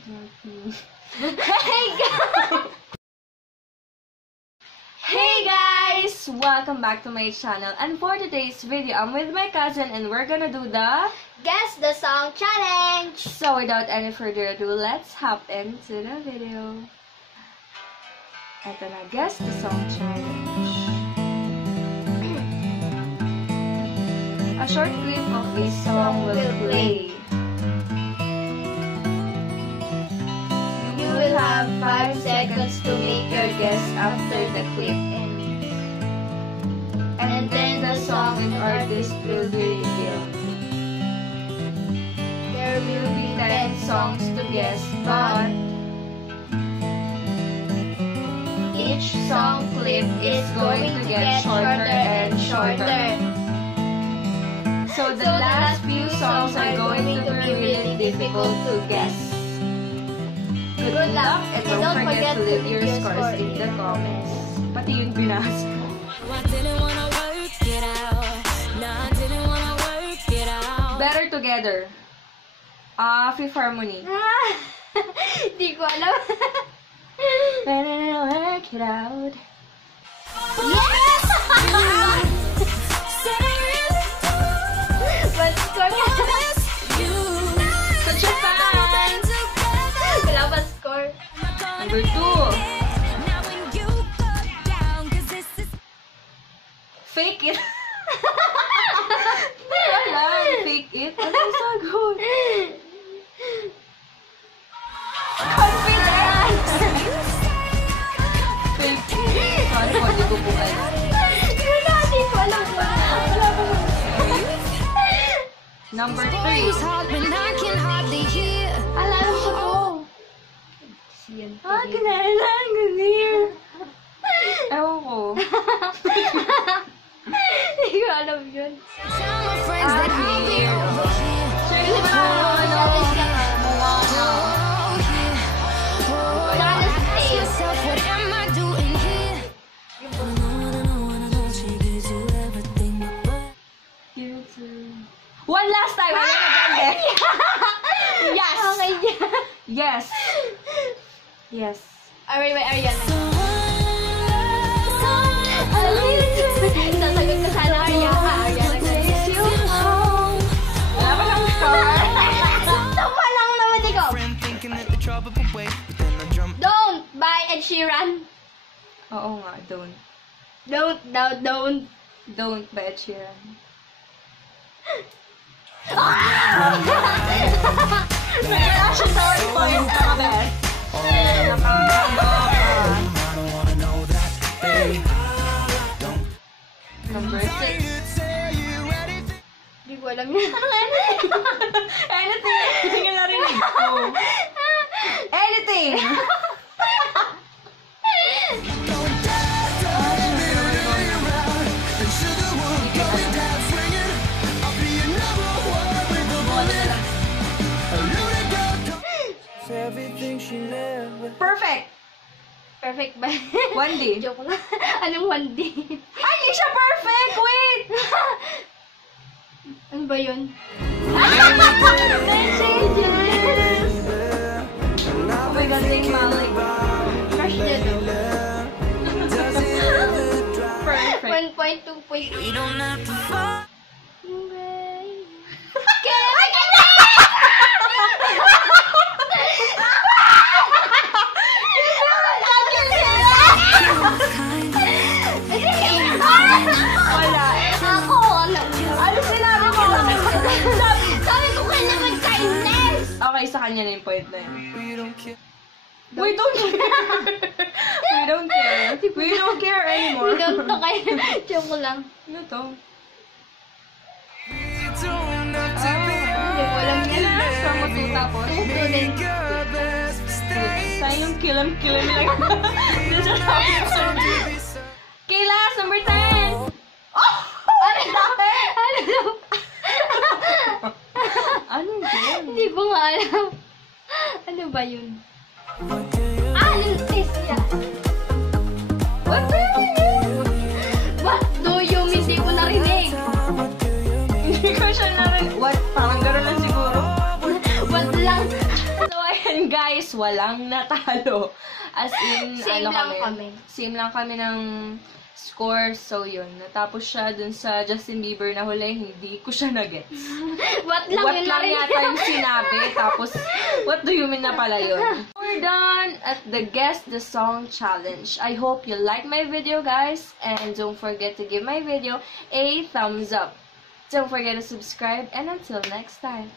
Hey guys! Welcome back to my channel. And for today's video, I'm with my cousin and we're gonna do the Guess the Song Challenge! So without any further ado, let's hop into the video. Ito na, Guess the Song Challenge. A short clip of a song will play. You will have 5 seconds to make your guess after the clip ends. And then the song and artist will be revealed. There will be 10 songs to guess, but each song clip is going to get shorter and shorter. So the last few songs are going to be really difficult to guess. Good luck, and don't forget to leave your scores in the comments. Pati yung binasa. Better Together. Fifth Harmony. Di ko alam. Better work it out. Yes! But score ka. Such a fan! Wala pa score. Number 2. Fake It. Wala. Fake It. That's so good. Confidence! Fake It. Sorry po, hindi ko po alam. Wala, di ko alam ba? Wala pa. Number 3. Alam ko to. Kailangan ganyan. Ewan ko. Hindi ko alam yun. Seriously ba? One last time. Yes. Okay. Yes. Yes. Ariana. Sasagot ko sana Ariana. Wala pa lang score. Ito pa lang naman ikaw. Don't by Ed Sheeran. Oo nga, don't. Don't. Don't by Ed Sheeran. Nag-reaction sa point ka best. Number 6. Hindi ko alam yun. Anything. Hindi nga narinig ko. Anything. Perfect. Perfect ba? 1D. Joke lang. Anong 1D? Ay, hindi siya perfect! Wait! Ano ba yun? Messages! Oh my God, Zayn Malik. Crush na to. Perfect. 1.2. We don't have to fall. Wala. Ako, ano? Ano sinabi mo? Sabi ko kailangan kindness! Okay, sa kanya na yung point na yun. We don't care. We don't care. We don't care. We don't care anymore. We don't to kayo. Joke lang. Ano to? We don't have to be Hindi ko alam yan. From mo 2 tapos? Student. our best. Stay Saan yung kilam-kilam lang? Hindi siya tapos. Okay, last, number 10. Oh! Ano? Ano yun? Hindi ko nga alam. Ano ba yun? what do you Anesthesia. What do you mean? What do you mean? Hindi ko narinig. Hindi ko siya narinig. What? Parang gano'n lang siguro. What lang? So, ayan And guys, walang natalo. As in, Same ano lang kami. Same lang kami ng score. So, yun. Natapos siya dun sa Justin Bieber na huli. Hindi ko siya nagets. What lang What yun lang narinig? yata yung sinabi. Tapos, what do you mean na pala yun? We're done at the Guess the Song Challenge. I hope you like my video, guys. And don't forget to give my video a thumbs up. Don't forget to subscribe. And until next time.